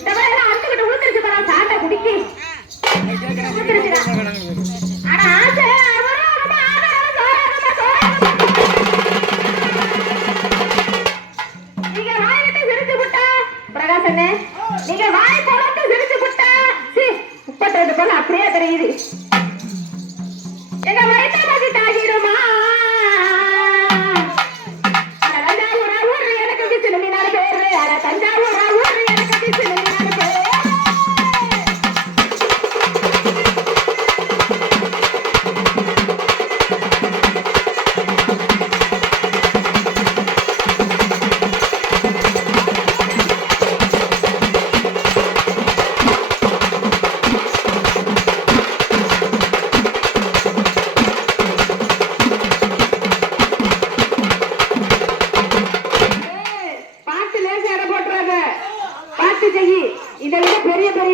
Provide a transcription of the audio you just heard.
இந்த மாதிரி எல்லாம் அறுத்துக்கிட்டு உளுத்துருச்சு பராசு ஆட்டை குடிக்கி. ஆனா ஆசை நீங்க வாய் போல சிரிச்சு விட்டா உப்பட்டது போல அப்படியே தெரியுது. பார்த்து லேசா இடம் போட்டுறாங்க பார்த்து செய்யி. இதை விட பெரிய பெரிய